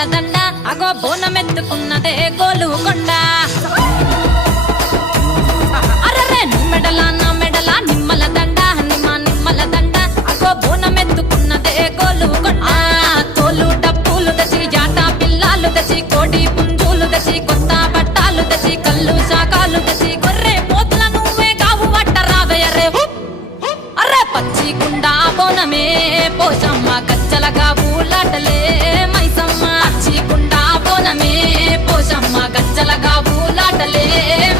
నిమ్మల దండ అగో బోనమెత్తుకున్నదే గోలుకొండ అరరే మెడల నా మెడల నిమ్మల దండ నిమ్మల దండ అగో బోనమెత్తుకున్నదే గోలుకొండ తోలు డప్పులు దచి జాట పిల్లాలు దచి కోడి పుంజులు దచి కొత్త బట్టాలు దచి కళ్ళు శాకాలు దచి గొర్రె పోతుల నువ్వే కావు వట్ట రావయ్యరే అరే పచ్చి కుండా బోనమే పోషమ్మ గజ్జలగా ఊలాటలే మైసమ్మ పచ్చి కుండా బోనమే పోషమ్మ గజ్జలగా ఊలాటలే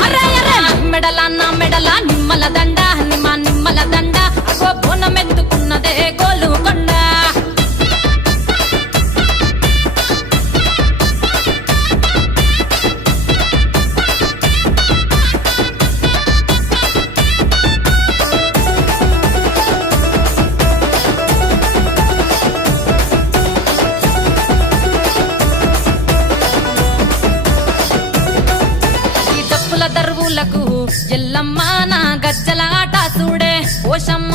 అరే అరే మెడల నా మెడల నిమ్మల దండ నిమ్మల దండ అగో బోనమెత్తుకున్నదే గోలుకొండ దరువులకు ఎల్లమ్మ నా గజ్జల ఆట చూడే ఓషమ్మ